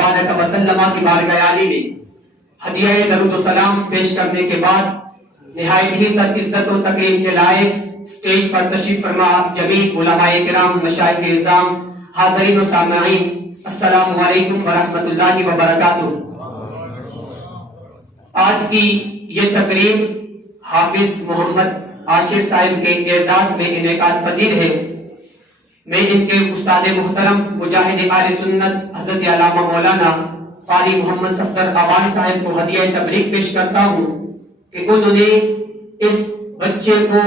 وبارک وسلم کی بارگاہ عالی میں ہدیہ درود و سلام پیش کرنے کے بعد نہایت ہی سر عزت و تکریم کے لائق اسٹیج پر تشریف فرما جمیع علماء کرام، مشائخ اعظام، حاضرین و سامعین، السلام علیکم ورحمۃ اللہ وبرکاتہ۔ آج کی یہ تقریب حافظ محمد عاشر صاحب کے اعزاز میں انعقاد پذیر ہے۔ میں ان کے استاد محترم مجاہد آل سنت حضرت علامہ مولانا قاری محمد صفدر اوانی صاحب کو ہدیہ تبریک پیش کرتا ہوں کہ انہوں نے اس بچے کو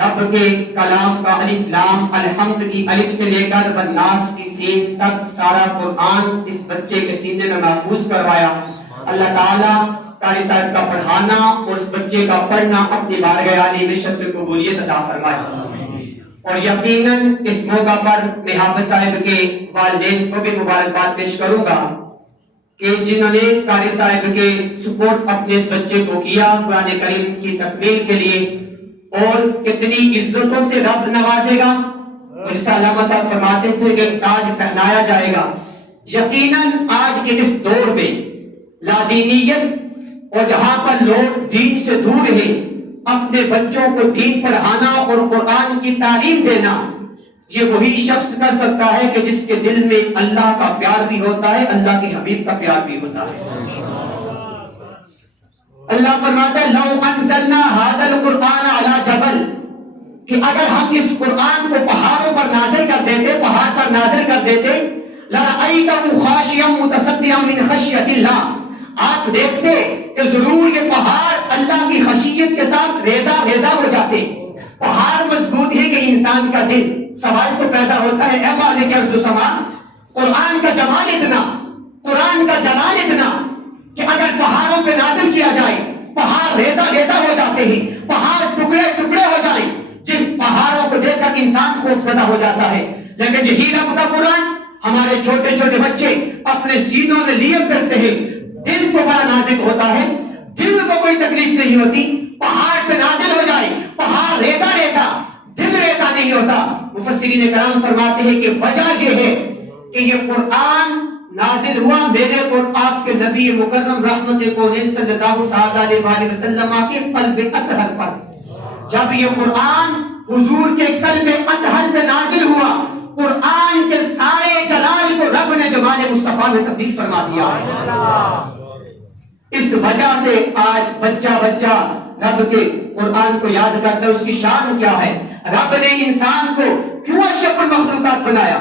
رب کے کلام کا الف لام الحمد کی الف سے لے کر والناس کی سین تک سارا قرآن اس بچے کے سینے میں محفوظ کروایا۔ اللہ تعالیٰ قاری صاحب کا پڑھانا اور اس بچے کا پڑھنا اپنی بارگاہ عالی میں شرف قبولیت عطا فرمائے۔ اور یقیناً اس موقع پر میں حافظ صاحب کے والدین کو بھی مبارکباد پیش کروں گا کہ جنہوں نے قاری صاحب کے سپورٹ اپنے اس بچے کو کیا قرآن کریم کی تکمیل کے لیے، اور کتنی عزتوں سے رب نوازے گا۔ اور جیسا علامہ صاحب فرماتے تھے کہ تاج پہنایا جائے گا۔ یقیناً آج کے اس دور میں لادینیت اور جہاں پر لوگ دین سے دور ہیں، اپنے بچوں کو دین پڑھانا اور قرآن کی تعلیم دینا، یہ وہی شخص کر سکتا ہے کہ جس کے دل میں اللہ کا پیار بھی ہوتا ہے، اللہ کے حبیب کا پیار بھی ہوتا ہے۔ اللہ فرماتا ہے لو انزلنا ھذا القرآن علی جبل، کہ اگر ہم اس قرآن کو پہاڑوں پر نازل کر دیتے، پہاڑ پر نازل کر دیتے، لرأیتہ خاشعا متصدعا من خشیۃ اللہ، آپ دیکھتے کہ ضرور یہ پہاڑ اللہ کی خشیت کے ساتھ ریزہ ریزہ ہو جاتے۔ پہاڑ مضبوط ہے کہ انسان کا دل، سوال تو پیدا ہوتا ہے اے مالک ارض و سما، قرآن کا جمال اتنا، قرآن کا جلال اتنا کہ اگر پہاڑوں پہ نازل کیا جائے پہاڑ ریزہ ریزہ ہو جاتے ہیں، پہاڑ ٹکڑے ٹکڑے ہو جائیں، جن پہاڑوں کو دیکھ کر انسان خوفزدہ ہو جاتا ہے۔ لیکن یہی رب کا قرآن ہمارے چھوٹے چھوٹے بچے اپنے سینوں میں لیے پھرتے ہیں، دل کو بڑا نازک ہوتا ہے، دل کو کوئی تکلیف نہیں ہوتی، پہاڑ پہ نازل ہو جائے پہاڑ ریزہ ریزہ، دل ریزہ نہیں ہوتا۔ مفسرین کرام فرماتے ہیں کہ وجہ یہ ہے کہ یہ قرآن نازل ہوا میرے اور آپ کے نبی مکرم رحمت کونین صلی اللہ علیہ وسلم کے قلب اطہر پر۔ جب یہ قرآن حضور کے قلب اطہر پہ نازل ہوا، قرآن کے سارے جلال کو رب نے جمال مصطفیٰ میں تبدیل فرما دیا۔ اس وجہ سے آج بچہ بچہ رب کے قرآن کو یاد کرتا ہے۔ اس کی شان کیا ہے؟ رب نے انسان کو کیوں اشرف المخلوقات بنایا؟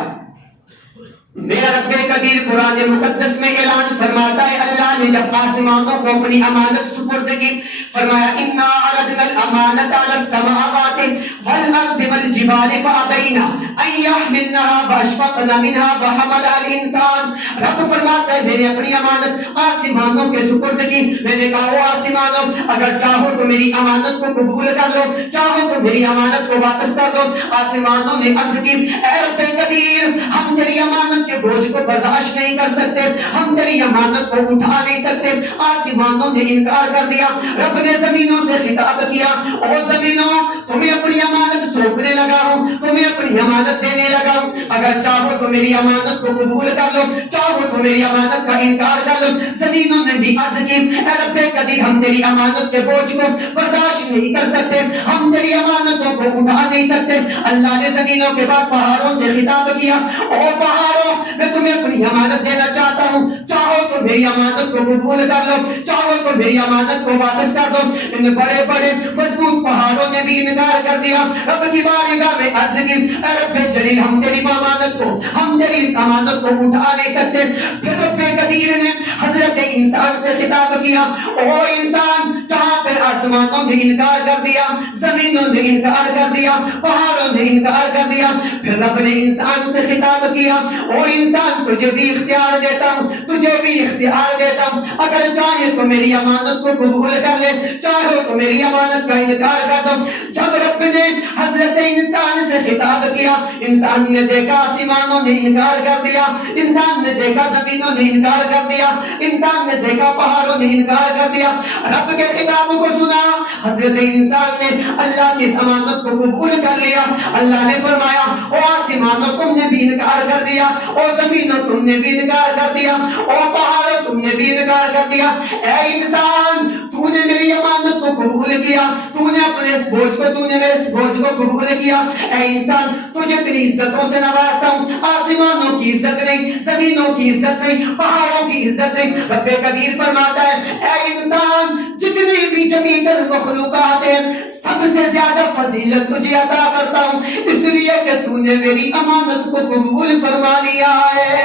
میرا رب قدیر قرآن مقدس میں اعلان فرماتا ہے، اللہ نے جب آسمانوں کو اپنی امانت سپرد کی، فرمایا انا عرضنا الامانۃ علی السماوات والارض والجبال فابین ان یحملنها واشفقن منها وحملها الانسان۔ رب فرماتا ہے میں نے اپنی امانت آسمانوں کے سپرد کی، میں نے کہا او آسمانوں اگر چاہو تو میری امانت کو قبول کر لو، چاہو تو میری امانت کو واپس کر دو۔ آسمانوں نے عرض کی اے رب قدیر ہم تیری امانت کے بوجھ کو برداشت نہیں کر سکتے، ہم تیری امانت کو اٹھا نہیں سکتے۔ آسمانوں نے انکار کر دیا۔ رب نے زمینوں سے خطاب کیا، او زمینوں تمہیں اپنی امانت سونپنے لگا ہوں، تمہیں اپنی امانت دینے لگا ہوں، اگر چاہو تو میری امانت کو قبول کر لو، چاہو تو میری امانت کا انکار کر لو۔ زمینوں نے بھی عرض کی اے رب قدیر ہم تیری امانت کے بوجھ کو برداشت نہیں کر سکتے، ہم تیری امانتوں کو اٹھا نہیں سکتے۔ اللہ نے زمینوں کے بعد پہاڑوں سے خطاب کیا، او پہاڑوں میں تمہیں اپنی امانت دینا چاہتا ہوں، چاہو تو میری امانت کو قبول کر لو، چاہو تو میری امانت کو واپس کر دو۔ ان بڑے بڑے مضبوط پہاڑوں نے بھی انکار کر دیا۔ رب کی بارگاہ میں عرض کی اے رب جلیل ہم تیری امانت کو، ہم تیری اس امانت کو اٹھا نہیں سکتے۔ پھر رب قدیر نے حضرت انسان سے خطاب کیا، او انسان جہاں پہ آسمانوں نے انکار کر دیا، زمینوں نے انکار کر دیا، پہاڑوں نے انکار کر دیا، پھر رب نے انسان سے خطاب کیا، او انسان تجھے بھی اختیار دیتا ہوں، تجھے بھی اختیار دیتا ہوں، اگر چاہے تو میری امانت کو قبول کر لے، چاہے تو میری امانت کا انکار کر دو. جب رب نے حضرت انسان سے خطاب کیا, انسان نے دیکھا آسمانوں نے انکار کر دیا, انسان نے دیکھا زمینوں نے انکار کر دیا, انسان نے دیکھا پہاڑوں نے انکار کر دیا. رب کے خطاب کو سنا, حضرت انسان نے اللہ کی امانت کو قبول کر لیا. اللہ نے فرمایا او آسمانوں تم نے بھی انکار کر دیا, او زمینوں تم نے بھی انکار کر دیا, او پہاڑوں تم نے بھی انکار کر دیا. اے انسان تو نے میری امانت کو قبول کیا, تو نے اپنے اس بوجھ کو, تو نے میرے اس بوجھ کو قبول کیا. اے انسان تجھے اتنی عزتوں سے نوازتا ہوں, آسمانوں کی عزت نہیں, زمینوں کی عزت نہیں, پہاڑوں کی عزت نہیں. رب قدیر فرماتا ہے اے انسان جتنی بھی جمیع تر مخلوقات ہیں سب سے زیادہ فضیلت تجھے عطا کرتا ہوں, اس لیے کہ تو نے میری امانت کو قبول فرما لیا ہے.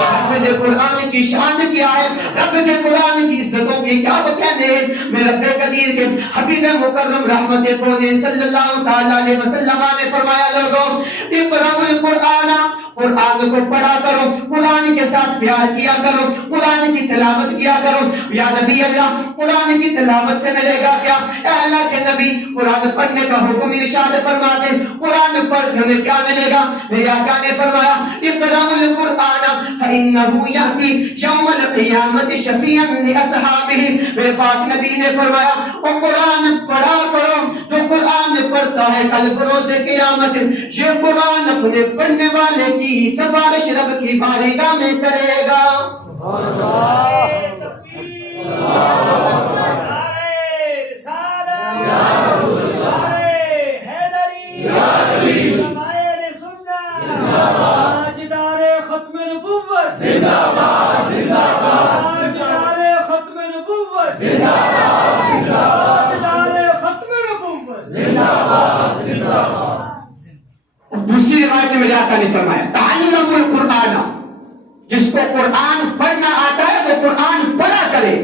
حافظ قرآن کی شان کیا ہے, رب کے قرآن کی عزتوں کی کیا کہنے ہیں. میں رب قدیر کے حبیب مکرم رحمت کونین صلی اللہ تعالی علیہ وسلم نے فرمایا لوگوں اقرأوا القرآن, قرآن کو پڑھا کرو, قرآن کے ساتھ پیار کیا کرو, قرآن کی تلاوت کیا کرو. یا نبی اللہ قرآن کی تلاوت سے ملے گا کیا؟ اے اللہ کے نبی قرآن پڑھنے کا حکم ارشاد فرماتے, قرآن پڑھ کے ہمیں کیا ملے گا؟ میرے آقا نے فرمایا اقرأوا القرآن فإنه یأتی یوم القیامت شفیعا لأصحابہ. میرے پاک نبی نے فرمایا او قرآن پڑھا کرو, جو قرآن پڑھتا ہے کل روز قیامت یہ قرآن اپنے پڑھنے والے کی سفارش رب کی بارگاہ میں کرے گا. دوسری روایت میں میرے آقا نے فرمایا تعلموا القرآن, جس کو قرآن پڑھنا آتا ہے وہ قرآن پڑھا کرے,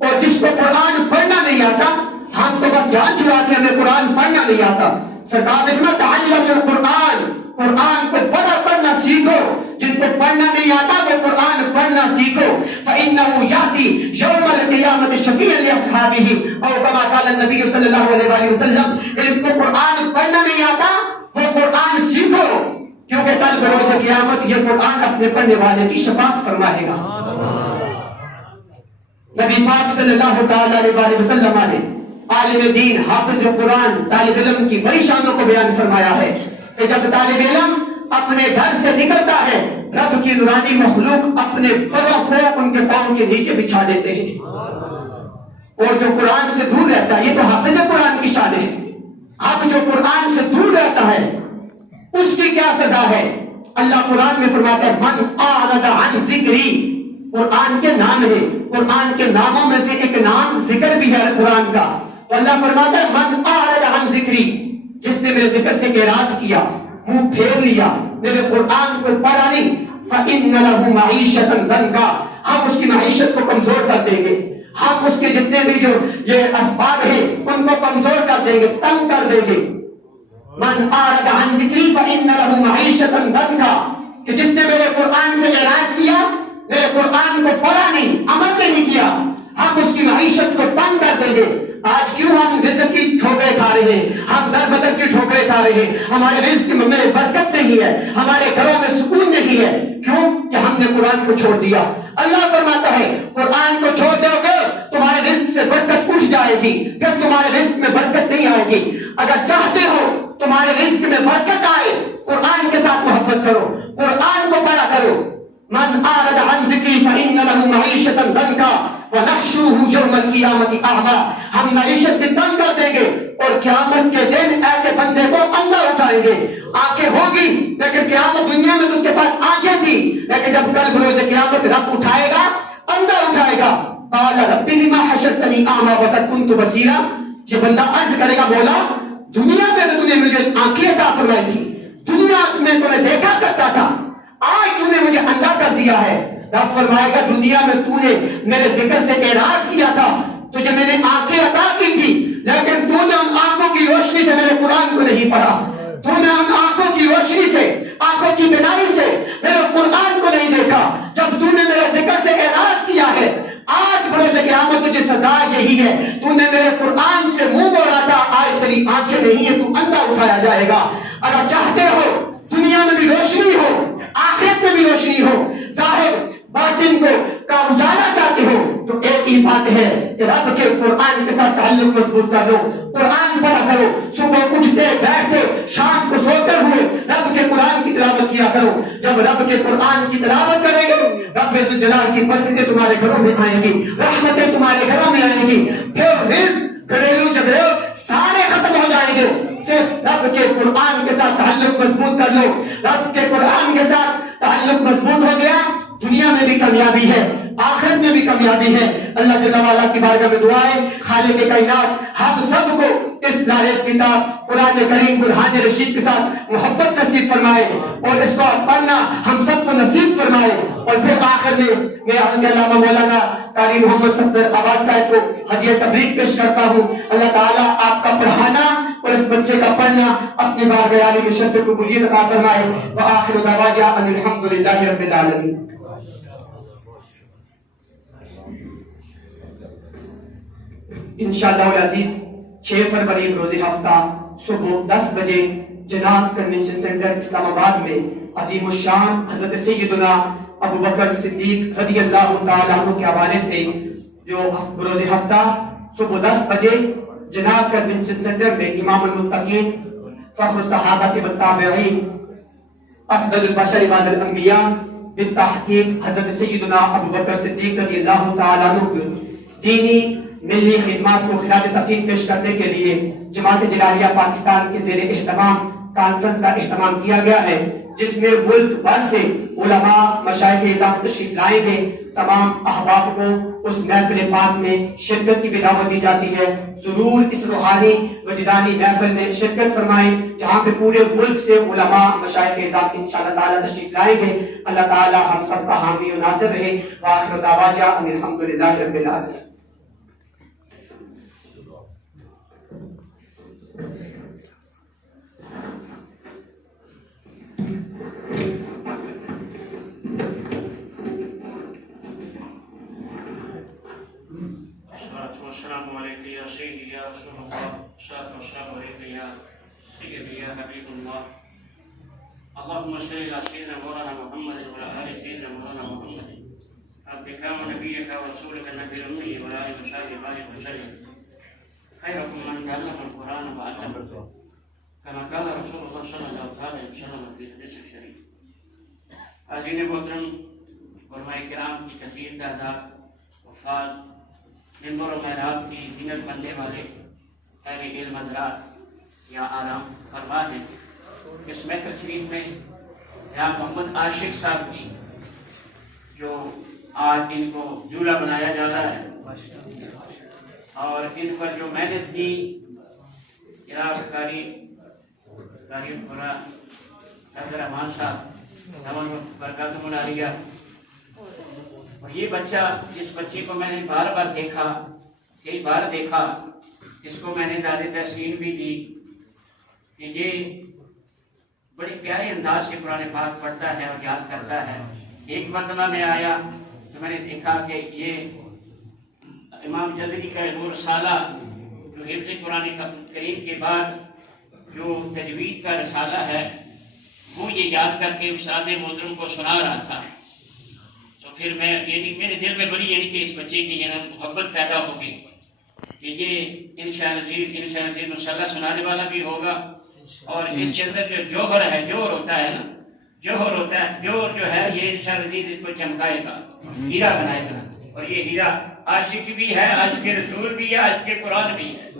اور جس کو قرآن پڑھنا نہیں آتا ہم تو بس جان چکا کہ ہمیں قرآن پڑھنا نہیں آتا. سرکار نے فرمایا تعلموا القرآن, قرآن کو پڑھنا سیکھو. جن کو پڑھنا نہیں آتا وہ قرآن پڑھنا سیکھو. فإنه یأتی یوم القیامت شفیعا لأصحابہ, اور کما قال النبی صلی اللہ علیہ وسلم جن کو قرآن پڑھنا نہیں آتا وہ قرآن سیکھو, کیونکہ کل بروز قیامت یہ قرآن اپنے پڑھنے والے کی شفاعت فرمائے گا. نبی پاک صلی اللہ تعالی علیہ وسلم نے عالم دین حافظ قرآن طالب علم کی بڑی شانوں کو بیان فرمایا ہے کہ جب طالب علم اپنے گھر سے نکلتا ہے رب کی نورانی مخلوق اپنے پروں کو ان کے پاؤں کے نیچے بچھا دیتے ہیں, اور جو قرآن سے دور رہتا ہے, یہ تو حافظ قرآن کی شان ہے, اب جو قرآن سے دور رہتا ہے اس کی کیا سزا ہے؟ اللہ قرآن میں فرماتا ہے من اعرض عن ذکری, قرآن کے نام ہے, قرآن کے ناموں میں سے ایک نام ذکر بھی ہے قرآن کا. تو اللہ فرماتا ہے من اعرض عن ذکری, جس نے میرے ذکر سے اعراض کیا, منہ پھیر لیا, میرے قرآن کو پڑھا نہیں, فإن له معیشۃ ضنکا, ہم اس کی معیشت کو کمزور کر دیں گے, ہم اس کے جتنے بھی جو یہ اسباب ہیں ان کو کمزور کر دیں گے, تنگ کر دیں گے. من اعرض عن ذکری فإن له معیشۃ ضنکا, کہ جس نے میرے قرآن سے اعراض کیا, میرے قرآن کو پڑھا نہیں, عمل نہیں کیا, ہم اس کی معیشت کو تنگ کر دیں گے. آج کیوں ہم رزق کی ٹھوکریں کھا رہے ہیں, ہم در بدر کی ٹھوکریں کھا رہے ہیں, ہمارے رزق میں برکت نہیں ہے, ہمارے گھروں میں سکون نہیں ہے, کیوں کہ ہم نے قرآن کو چھوڑ دیا. اللہ فرماتا ہے قرآن کو چھوڑ دو گے تمہارے رزق سے برکت اٹھ جائے گی, پھر تمہارے رزق میں برکت نہیں آئے گی. اگر چاہتے ہو تمہارے رزق میں برکت آئے قرآن کے ساتھ محبت کرو, قرآن کو پڑھا کرو. من اعرض عن ذکری فإن له معیشۃ ضنکا ونحشرہ یوم القیامۃ اعمی, ہم معیشت بھی تنگ کر دیں گے اور قیامت کے دن ایسے بندے کو اندھا اٹھائیں گے. آنکھیں ہوگی لیکن قیامت دنیا میں تو اس کے پاس آنکھیں تھی, لیکن جب کل بروز قیامت رب اٹھائے گا, اندھا اٹھائے گا. قال رب لما حشرتنی اعمی وقد کنت بصیرا, یہ بندہ عرض کرے گا مولا دنیا میں تو تو نے مجھے آنکھیں عطا فرمائی تھی, دنیا میں تو میں دیکھا کرتا تھا, آج تو نے مجھے اندھا کر دیا ہے. رب فرمائے گا دنیا میں تو نے میرے ذکر سے اعراض کیا تھا, تجھے میں نے آنکھیں عطا کی تھی, لیکن تو نے ان آنکھوں کی روشنی سے میرے قرآن کو نہیں پڑھا, تو نے ان آنکھوں کی روشنی سے, آنکھوں کی بینائی سے میرے قرآن کو نہیں دیکھا. جب تو نے میرے ذکر سے اعراض کیا ہے, آج بروز قیامت تجھے سزا یہی ہے, تو نے میرے قرآن سے منہ موڑا دکھایا جائے گا. اگر چاہتے ہو دنیا میں بھی روشنی ہو, آخرت میں بھی روشنی ہو, ظاہر باطن کو کا اجالا چاہتے ہو, تو ایک ہی بات ہے کہ رب کے قرآن کے ساتھ تعلق مضبوط کر لو. قرآن پڑھا کرو, صبح اٹھتے بیٹھتے شام کو سوتے ہوئے رب کے قرآن کی تلاوت کیا کرو. جب رب کے قرآن کی تلاوت کریں گے, رب ذوالجلال کی برکتیں تمہارے گھروں میں آئیں گی, رحمتیں تمہارے گھروں میں آئیں گی. پھر رزق, گھریلو جھگڑے سارے ختم ہو جائیں گے. صرف رب کے قرآن کے ساتھ تعلق مضبوط کر لو. رب کے قرآن کے ساتھ تعلق مضبوط ہو گیا, دنیا میں بھی کامیابی ہے, آخرت میں بھی کامیابی ہے. اللہ جل وعلا کی بارگاہ میں دعا ہے, خالق کائنات ہم سب کو اس لائق کتاب قرآن کریم برہان رشید کے ساتھ محبت نصیب فرمائے, اور اس کو پڑھنا ہم سب کو نصیب فرمائے. اور پھر آخر میں میں علامہ مولانا قاری محمد صفدر آباد صاحب کو ہدیہ تبریک پیش کرتا ہوں. اللہ تعالیٰ آپ کا پڑھانا اور اس بچے کا پڑھنا اپنی بارگاہ عالی کی شرف کو قبولیت عطا فرمائے. وآخر دعوانا ان الحمدللہ رب العالمین. انشاءاللہ العزیز 6 فروری روز ہفتہ صبح 10 بجے جناب کنونشن سینٹر اسلام آباد میں عظیم الشان حضرت سیدنا ابو بکر صدیق رضی اللہ تعالیٰ عنہ کے حوالے سے جو روز ہفتہ صبح 10 بجے جناب کنونشن سینٹر میں امام المتقین فخر الصحابہ والتابعین افضل البشر بعد الانبیاء بالتحقیق حضرت سیدنا ابو بکر صدیق رضی اللہ تعالیٰ عنہ دینی ملی خدمات کو خراج تحسین پیش کرنے کے لیے جماعت جلالیہ پاکستان کے زیر اہتمام کانفرنس کا اہتمام کیا گیا ہے, جس میں ملک بھر سے علماء مشائخ اعظام تشریف لائے گے. تمام احباب کو اس محفل پاک میں شرکت کی بھی دعوت دی جاتی ہے. ضرور اس روحانی وجدانی محفل میں شرکت فرمائیں, جہاں پہ پورے ملک سے علماء مشائخ اعظام انشاءاللہ تعالی تشریف لائیں گے. اللہ تعالی ہم سب کا حامی و ناصر رہے. وآخر دعوانا ان الحمدللہ رب العالمین. السلام علیکم یا سیدی یا رسول اللہ, السلام علیکم یا سیدی یا حبیب اللہ. اللہم صلی علی سیدنا مولانا محمد وعلی آل سیدنا مولانا محمد. رب کام نبیک و رسولک النبی الامی وعلی آلہ وصحبہ وسلم. خیرکم من تعلم القرآن وعلمه کما قال رسول اللہ صلی اللہ علیہ وسلم فی الحدیث الشریف. حاضرین محترم, علماء کرام کی کثیر تعداد وفات, ممبر و محراب کی زینت بننے والے اہل علم حضرات یا آرام فرما ہیں. اس محفل شریف میں جناب محمد عاشق صاحب کی جو آج ان کو جولا بنایا جا رہا ہے, اور ان پر جو محنت کی جناب قاری پورا حضرت رحمان صاحب برکاتہ العالیہ. اور یہ بچہ, جس بچے کو میں نے بار بار دیکھا, کئی بار دیکھا, اس کو میں نے داد تحسین بھی دی کہ یہ بڑے پیارے انداز سے قرآن پاک پڑھتا ہے اور یاد کرتا ہے. ایک مرتبہ میں آیا تو میں نے دیکھا کہ یہ امام جزری کا وہ رسالہ جو حفظ قرآن کریم کے بعد جو تجوید کا رسالہ ہے وہ یہ یاد کر کے استاد محترم کو سنا رہا تھا. پھر میں میرے دل میں بڑی یعنی کہ اس بچے کی محبت پیدا ہوگی کہ یہ انشاءاللہ مسئلہ سنانے والا بھی ہوگا, اور اس کے اندر جو جوہر ہے, جوہر ہوتا ہے نا, جوہر ہوتا ہے, جوہر جو ہے یہ انشاءاللہ اس کو چمکائے گا, ہیرا بنائے گا. اور یہ ہیرا عاشق بھی ہے, عاشق رسول بھی ہے, عاشق قرآن بھی ہے.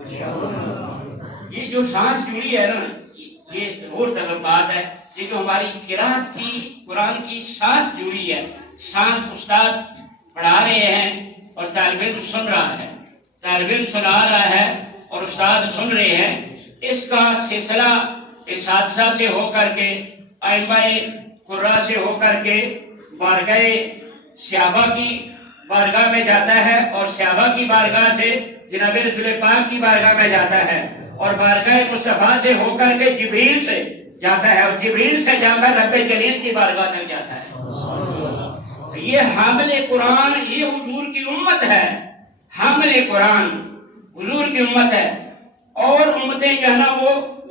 یہ جو سانس جڑی ہے نا, یہ اور طرف بات ہے. یہ جو ہماری قرات کی قرآن کی سانس جڑی ہے, سانس استاد پڑھا رہے ہیں اور طالب علم سن رہا ہے, طالب علم سنا رہا ہے اور استاد سن رہے ہیں. اس کا سلسلہ اساتذہ سے ہو کر کے, ائمہ قراء سے ہو کر کے بارگاہ صحابہ کی بارگاہ میں جاتا ہے, اور صحابہ کی بارگاہ سے جناب رسول پاک کی بارگاہ میں جاتا ہے, اور بارگاہ مصطفیٰ سے ہو کر کے جبریل سے جاتا ہے, اور جبریل سے جا کر رب جلیل کی بارگاہ تک جاتا ہے. یہ حامل قرآن, یہ حضور کی امت ہے. حامل قرآن حضور کی امت ہے, اور امتیں جو ہے نا وہ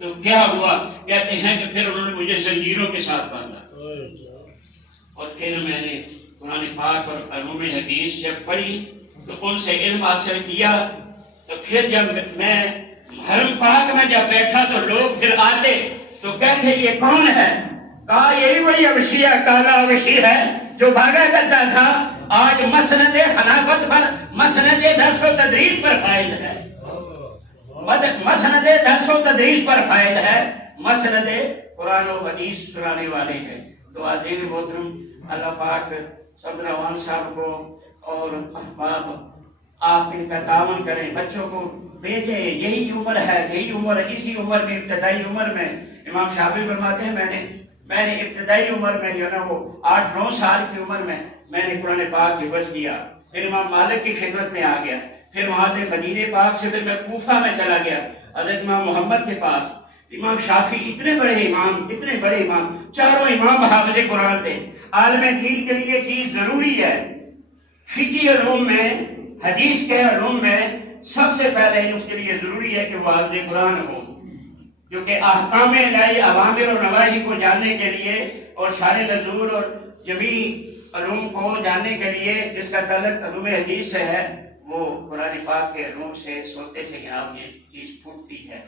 تو کیا ہوا؟ کہتے ہیں کہ پھر انہوں نے مجھے زنجیروں کے ساتھ باندھا، اور پھر میں نے قرآن پاک اور علوم حدیث جب پڑھی تو ان سے علم حاصل کیا، تو پھر جب میں حرم پاک میں جب بیٹھا تو لوگ پھر آتے تو کہتے یہ کون ہے؟ کہا یہی وہی حبشی کالا حبشی ہے جو بھاگا کرتا تھا، آج مسند خلافت پر، مسند درس و تدریس پر فائز ہے، مسند درس و تدریس پر فائز ہے، مسند قرآن و حدیث سنانے والے ہیں۔ تو عزیز محترم، اللہ پاک صدر روان صاحب کو اور احباب آپ ان کا تعاون کریں، بچوں کو بھیجیں، یہی عمر ہے، یہی عمر، اسی عمر میں، ابتدائی عمر میں امام شافعی فرماتے ہیں میں نے ابتدائی عمر میں جو نا وہ 8-9 سال کی عمر میں نے قرآن پاک حفظ کیا، پھر امام مالک کی خدمت میں آ گیا، پھر وہاں سے مدینے پاک سے پھر میں کوفہ میں چلا گیا حضرت امام محمد کے پاس۔ امام شافعی اتنے بڑے امام، چاروں امام حافظ قرآن تھے۔ عالم دین کے لیے چیز ضروری ہے، فقہی علوم میں، حدیث کے علوم میں سب سے پہلے اس کے لیے ضروری ہے کہ وہ حافظ قرآن ہو، کیونکہ احکام الہی، اوامر و نواہی کو جاننے کے لیے اور شان نزول اور جمیع علوم کو جاننے کے لیے جس کا تعلق علوم حدیث سے ہے، وہ قرآن پاک کے علوم سے سوتے سے جناب یہ چیز پھوٹتی ہے۔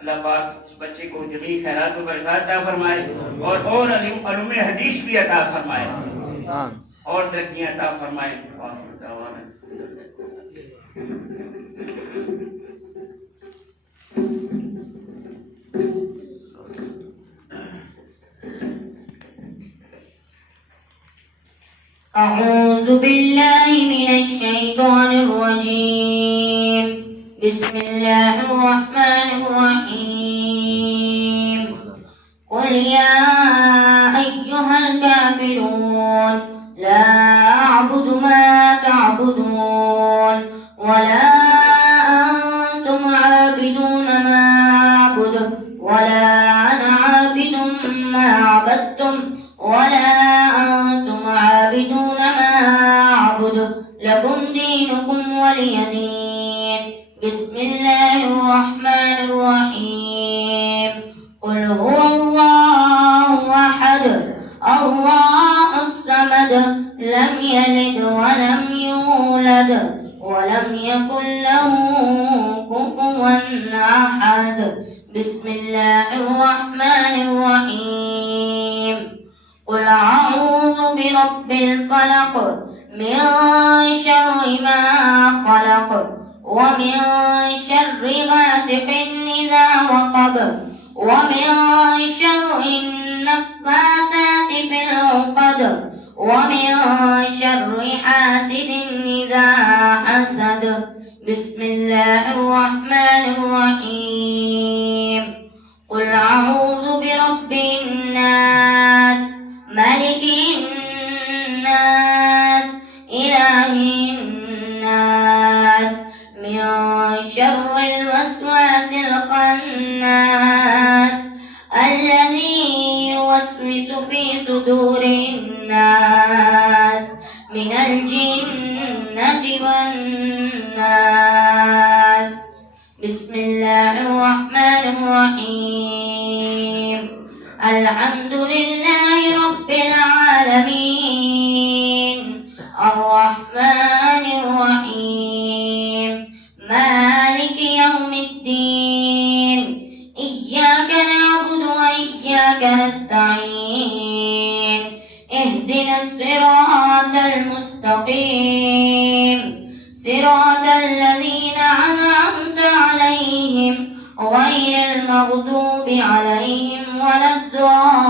اللہ پاک اس بچے کو جمیع خیرات و برکات عطا فرمائے اور علوم حدیث بھی عطا فرمائے اور ترقیاں عطا فرمائے۔ أعوذ بالله من الشيطان الرجيم. بسم الله الرحمن الرحيم. قل يا أيها الكافرون لا أعبد ما تعبدون ولا أنتم عابدون ما أعبد ولا أنا عابد ما عبدتم ولا أنتم عابدون ما أعبد لكم دينكم ولي دين. بسم الله الرحمن الرحيم. قل هو الله أحد الله الصمد لم يلد ولم يولد ولم يكن له كفوا أحد. بسم الله الرحمن الرحيم. قل أعوذ برب الفلق من شر ما خلق ومن شر غاسق إذا وقب ومن شر النفاثات في العقد ومن شر حاسد إذا حسد. بسم الله الرحمن الرحيم. قل أعوذ برب الناس ملك الناس إله الناس من شر الوسواس الخناس الذي يوسوس في صدور الناس من الجنة والناس. بسم الله الرحمن الرحيم. الحمد لله رب العالمين الرحمن الرحيم مالك يوم الدين. إياك نعبد وإياك نستعين. اهدنا الصراط المستقيم صراط الذين أنعمت عليهم غير المغضوب عليهم ولا الضالين.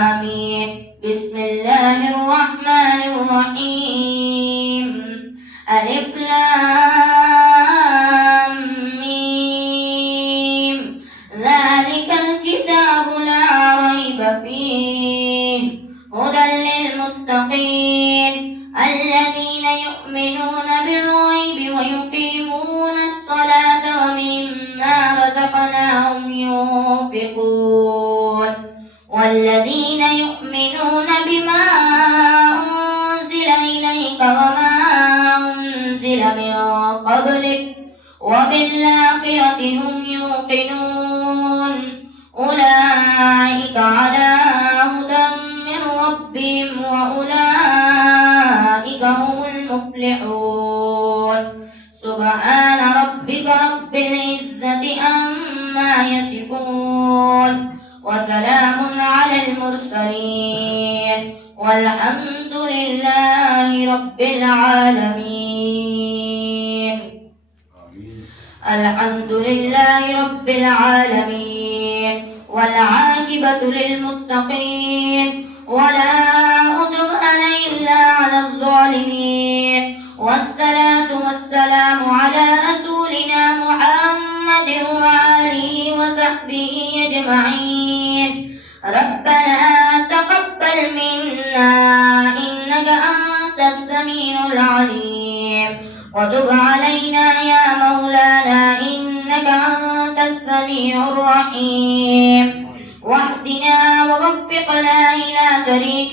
آمين. بسم الله الرحمن الرحيم. ألف لام ميم. ذلك الكتاب لا ريب فيه هدى للمتقين الذين يؤمنون بالغيب ويقيمون الصلاة ومما رزقناهم ينفقون والذين يؤمنون بما أنزل إليك وما أنزل وبالآخرة هم يوقنون أولئك على هدى من ربهم وأولئك هم المفلحون سبحان ربك رب العزة عما يصفون وسلام على المرسلين والحمد لله رب العالمين. الحمد لله رب العالمين والعاقبة للمتقين ولا عدوان إلا على الظالمين والصلاة والسلام على رسولنا محمد وآله وصحبه أجمعين. ربنا تقبل منا إنك أنت السميع العليم وتب علينا يا مولانا إنك أنت السميع الرحيم واهدنا ووفقنا إلى طريق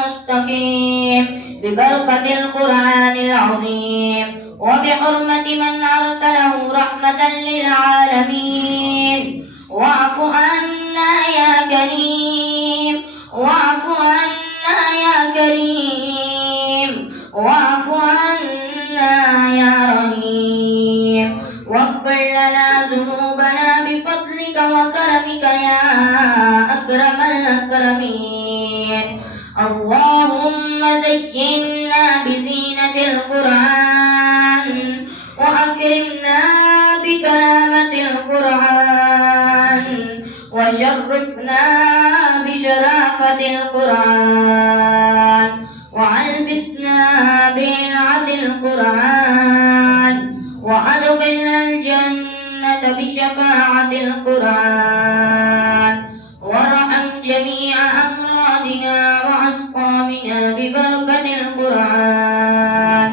مستقيم ببركة القرآن العظيم وبحرمة من أرسله رحمة للعالمين. واعف عنا يا كريم واعف عنا يا كريم واعف عنا يا رحيم واغفر لنا ذنوبنا بفضلك وكرمك يا أكرم الأكرمين. اللهم زينا بزينة القرآن وأكرمنا بكرامة القرآن وشرفنا بشرافة القرآن وألبسنا بهلعة القرآن وأدخلنا الجنة بشفاعة القرآن وارحم جميع أمراضنا وأسقامنا ببركة القرآن.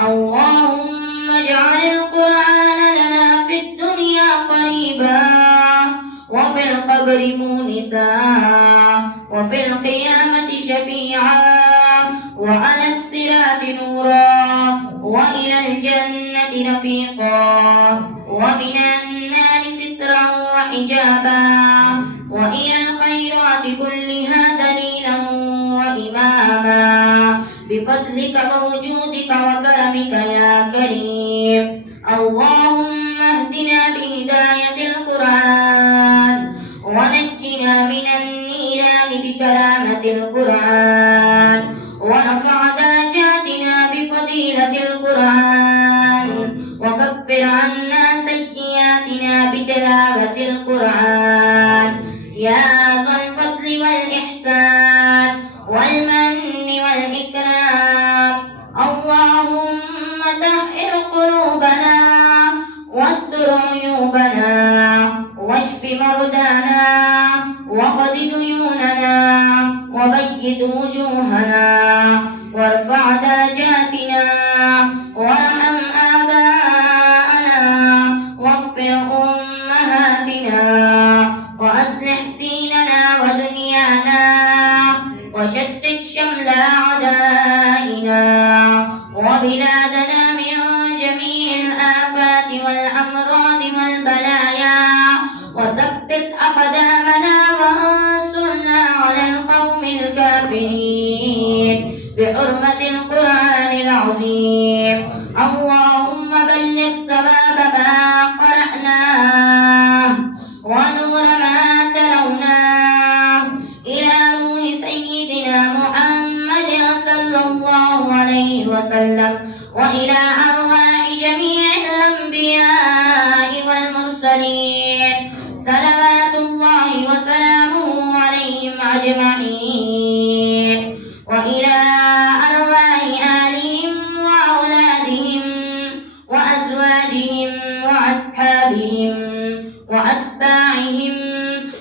اللهم اجعل القرآن لنا في الدنيا قريبا وفي القبر مونسا وفي القيامة شفيعا وعلى الصراط نورا وإلى الجنة رفيقا ومن النار سترا وحجابا وإلى الخيرات كلها دليلا وإماما بفضلك ووجودك وكرمك يا كريم. اللهم اهدنا بهداية القرآن ونجنا من النيران بكرامة القرآن ورفع درجاتنا بفضيلة القرآن وكفر عنا سيئاتنا بتلاوة القرآن يا ذا الفضل والإحسان والمن والإكرام. اللهم طهر قلوبنا واستر عيوبنا واشف مرضانا وقض ديوننا وبيض وجوهنا وارفع درجاتنا وارحم آباءنا واغفر أمهاتنا وأصلح ديننا ودنيانا وشتت شمل أعدائنا وبلادنا من جميع الآفات والأمراض والبلايا وثبت أقدامنا وانصرنا على القوم الكافرين بحرمة القرآن العظيم. اللهم بلغ ثواب ما قرأناه ونور ما تلوناه إلى روح سيدنا محمد صلى الله عليه وسلم وإلى أرواح جميع الأنبياء والمرسلين صلوات الله وسلامه عليهم أجمعين وإلى أرواح آلهم وأولادهم وأزواجهم وأصحابهم وأتباعهم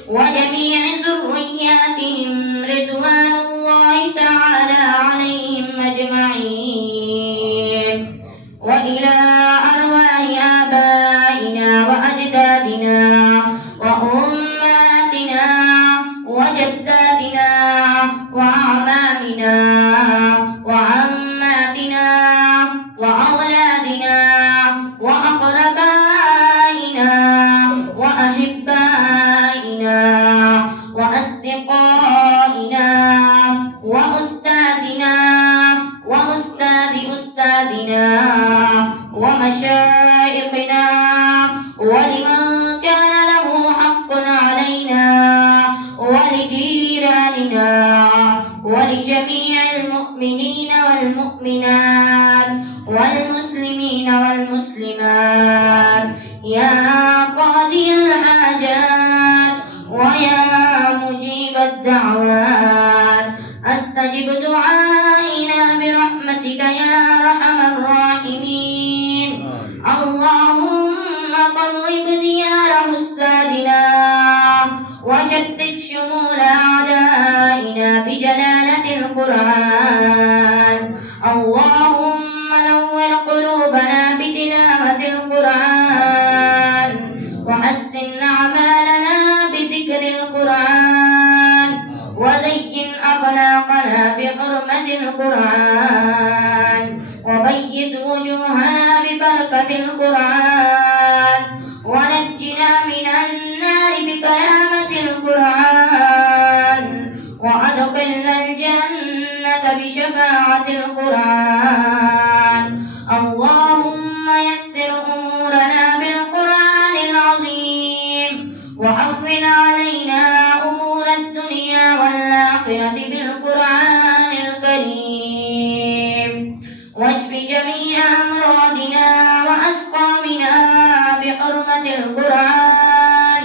وجميع ذرياتهم رضوان الله تعالى عليهم أجمعين. ولجميع المؤمنين والمؤمنات والمسلمين والمسلمات يا قاضي الحاجات ويا مجيب الدعوات استجب دعائنا برحمتك يا ارحم الراحمين اللهم قرب ديار حسادنا وشتت شمول أعدائنا بجلالة القرآن اللهم نور قلوبنا بتلاوة القرآن وحسن أعمالنا بذكر القرآن وزين أخلاقنا بحرمة القرآن وبيض وجوهنا ببركة القرآن ونجنا من النار بكرامة القرآن وأدخلنا الجنة بشفاعة القرآن اللهم يسر أمورنا بالقرآن العظيم وهون علينا أمور الدنيا والآخرة بالقرآن الكريم واشف جميع أمراضنا وأسقامنا بحرمة القرآن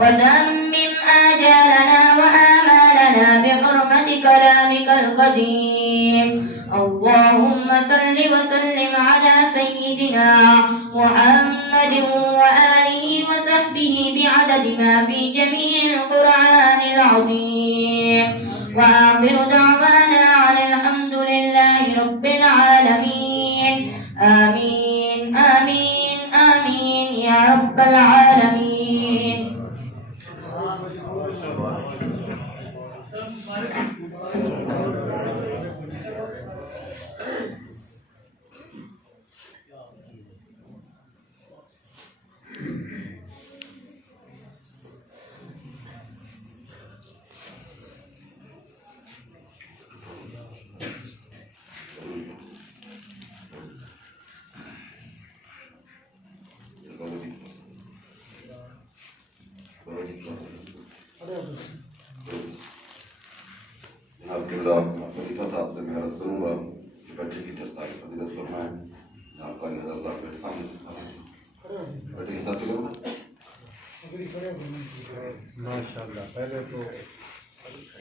وتمم آجالنا وآمالنا بحرمة كلامك القديم اللهم صل وسلم على سيدنا محمد وآله وصحبه بعدد ما في جميع القرآن العظيم وآخر دعوانا عن الحمد لله رب العالمين آمين آمين آمين يا رب العالمين جناب قبلہ وظیفہ صاحب سے میں عرض کروں گا کہ بچے کی دستار فضیلت فرمائیں جناب قاری حضرت صاحب بیٹے سامنے بیٹے کے ساتھ چلو ماشاء اللہ پہلے تو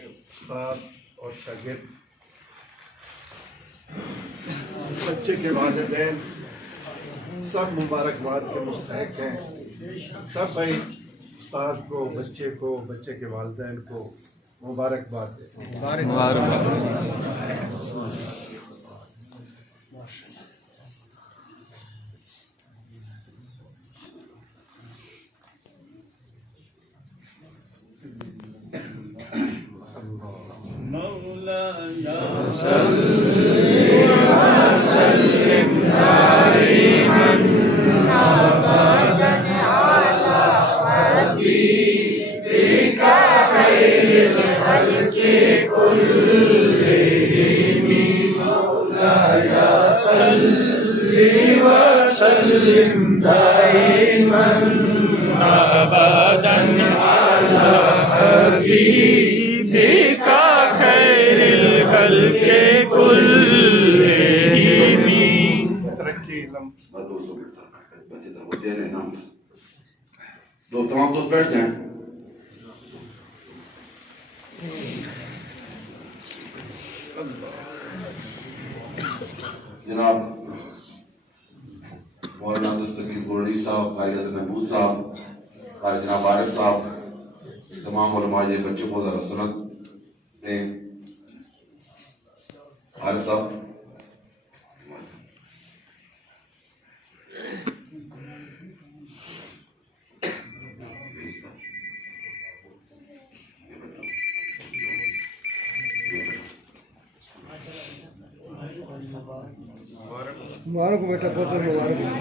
استاد اور شاگرد بچے کے والدین سب مبارکباد کے مستحق ہیں سب بھائی استاد کو بچے کے والدین کو مبارکباد دیں دو تمام دوست بیٹھ جائیں جناب مولانا دستگیر گوڑی صاحب قاری حضرت محمود صاحب قاری جناب عارف صاحب تمام علماء یہ بچوں کو ذرا سنت دیں عارف صاحب مبارک ہو بیٹا بہت مبارک ہو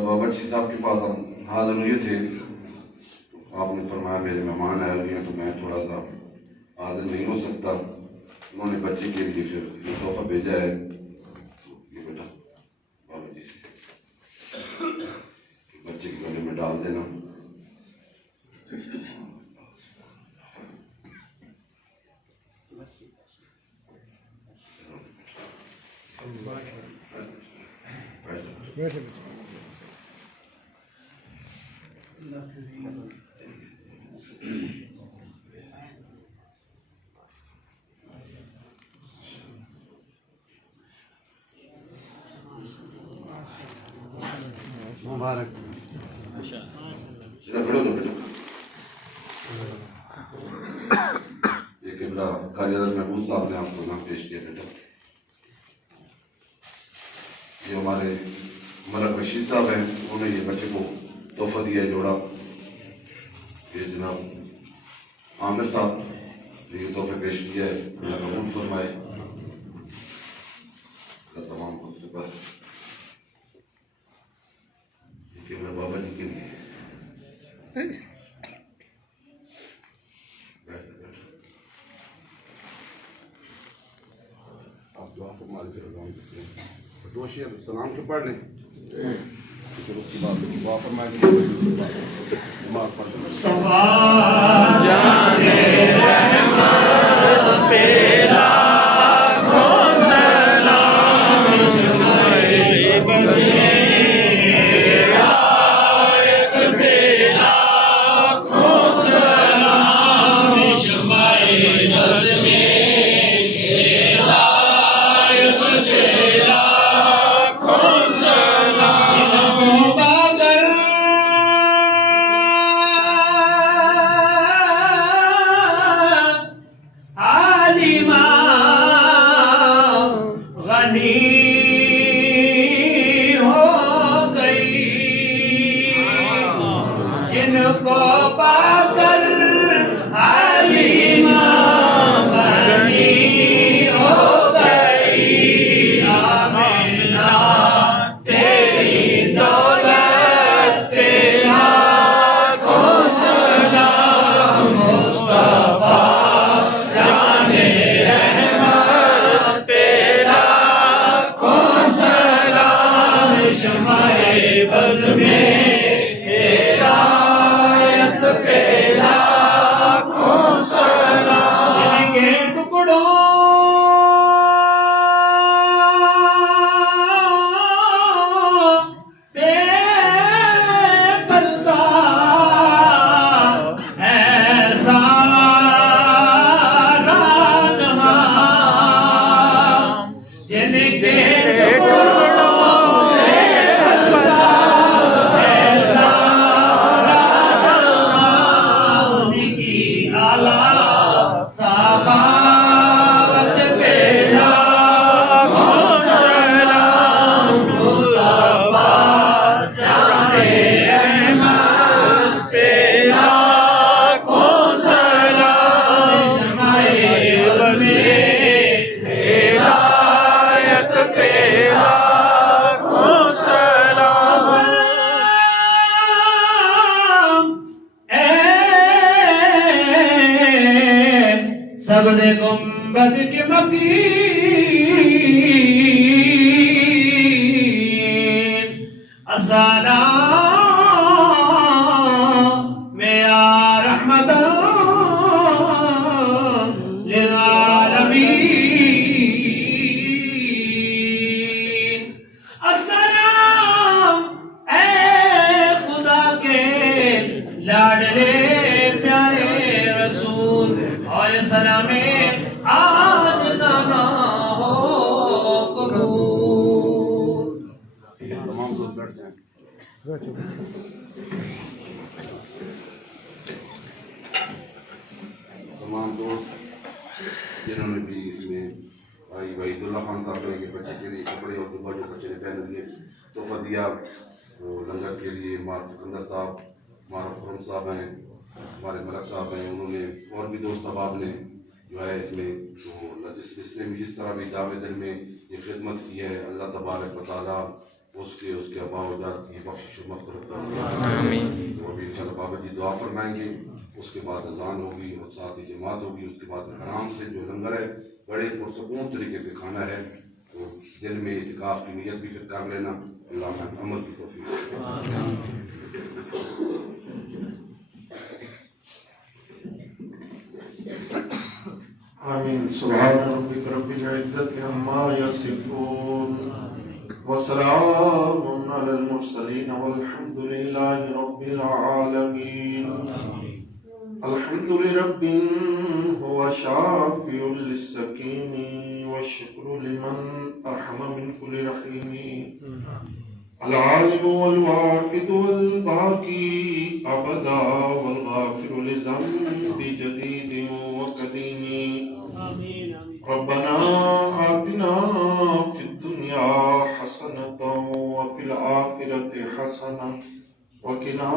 بابا جی صاحب کے پاس ہم حاضر ہوئے تھے آپ نے فرمایا میرے مہمان آئے ہوئے ہیں تو میں تھوڑا سا حاضر نہیں ہو سکتا. انہوں نے بچے کے لیے پھر یہ تحفہ بھیجا ہے. یہ بیٹا بابا جی سے بچے کے گلے میں ڈال دینا. مبارک. ادھر بیٹھو تو بیٹھو. یہ قبلہ قاری حضرت محبوب صاحب نے آپ کو نام پیش کیا بیٹا. یہ ہمارے ملک رشید صاحب ہیں, انہوں نے یہ بچے کو تحفہ دیا ہے جوڑا. یہ جناب عامر صاحب نے یہ تحفہ پیش کیا ہے, اللہ قبول فرمائے. تمام کو شکر. قبلہ بابا جی کے لیے آپ دعا فرما دیں. دو شعر سلام کے پڑھ لیں, پھر اس کی بات دعا فرما دیں. دماغ پڑھ لیں. سب نے گنبد کے مکین السلام میں یا رحمت للعالمین. السلام اے خدا کے لاڈلے پیارے رسول, اور سلام آج نہ ہو قبول. تمام لوگ بیٹھ جائیں. تمام دوست جنہوں نے بھی اس میں بھائی وحید اللہ خان صاحب کے بچے کے لیے کپڑے اور دوبارہ جو بچے نے پہن لیے تحفہ دیا, وہ لنگر کے لیے مار سکندر صاحب, معروف خرم صاحب ہیں, ہمارے ملک صاحب ہیں, انہوں نے اور بھی دوست احباب نے جو ہے اس میں تو جس نے بھی جس طرح بھی جامع دل میں یہ خدمت کی ہے, اللہ تبارک و تعالیٰ اس کے آباء و اجداد کی بخشش و مغفرت کرے. وہ ابھی انشاءاللہ بابا جی دعا فرمائیں گے، اس کے بعد اذان ہوگی اور ساتھ ہی جماعت ہوگی. اس کے بعد آرام سے جو لنگر ہے بڑے پرسکون طریقے سے کھانا ہے، تو دل میں اعتکاف کی نیت بھی پھر کر لینا. اللہ میں عمل کی توفیق. آمین. سبحان ربک رب العزت عما یصفون وسلام علی المرسلین والحمد للہ رب العالمین. الحمد لرب هو شافع للسقيم والشكر لمن أرحم من كل رحيم. العالم والواحد والباقي أبدا والغافر لذنب جديد وقديم. ربنا آتنا في الدنيا حسنة وفي الآخرة حسنة وقنا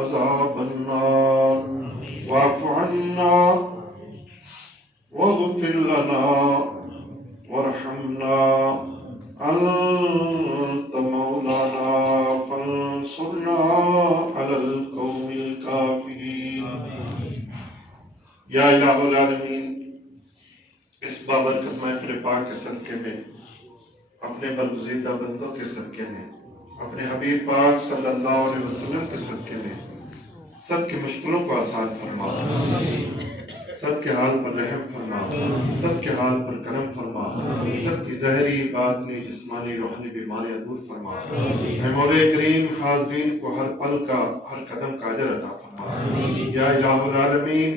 عذاب النار. واعف عنا واغفر لنا وارحمنا أنت مولانا فانصرنا على القوم الكافرين. یا الہ العالمین، اس بابرکت محفل پاک کے صدقے میں، اپنے برگزیدہ بندوں کے صدقے میں، اپنے حبیب پاک صلی اللہ علیہ وسلم کے صدقے میں سب کی مشکلوں کو آسان فرما، سب کے حال پر رحم فرما، سب کے حال پر کرم فرما، سب کی ظاہری باطنی جسمانی روحانی بیماریاں دور فرما. اے مولا کریم، حاضرین کو ہر پل کا ہر قدم کا اجر عطا فرما. یا الہ العالمین،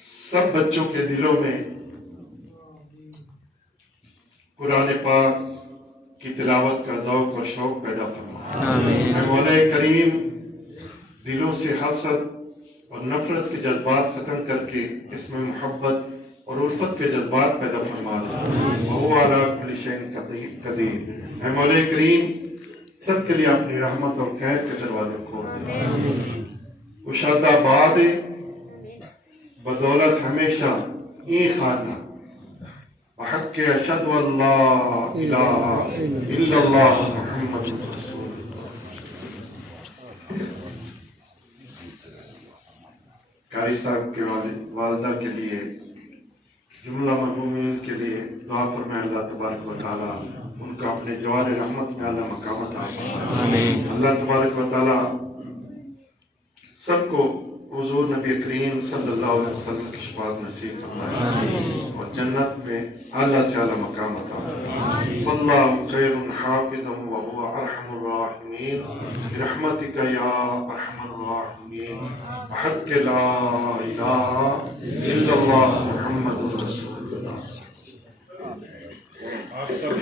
سب بچوں کے دلوں میں قرآن پاک کی تلاوت کا ذوق اور شوق پیدا فرما. اے مولا کریم، دلوں سے حسد اور نفرت کے جذبات ختم کر کے اس میں محبت اور الفت کے جذبات پیدا فرما دے. وہو علی کل شیء قدیر. اے مولا کریم، سب کے لیے اپنی رحمت اور خیر کے دروازے کھول دے. کشادہ باد بدولت ہمیشہ این خانہ وحق اشہد اللہ الہ الا اللہ محمد رسول اللہ. قاری صاحب کے والدہ کے لیے، جملہ مرحومین کے لیے دعا فرمائے. اللہ تبارک و تعالیٰ ان کا اپنے جوار رحمت میں اللہ مقام عطا فرمائے. اللہ تبارک و تعالیٰ سب کو حضور نبی کریم صلی اللہ علیہ وسلم کی شفاعت نصیب فرمائے اور جنت میں اعلیٰ سے اعلیٰ مقام عطا فرمائے. واللہ خیر حافظا وهو ارحم الراحمین برحمتک یا ارحم الراحمین بحق لا الہ الا اللہ محمد رسول اللہ. آپ سب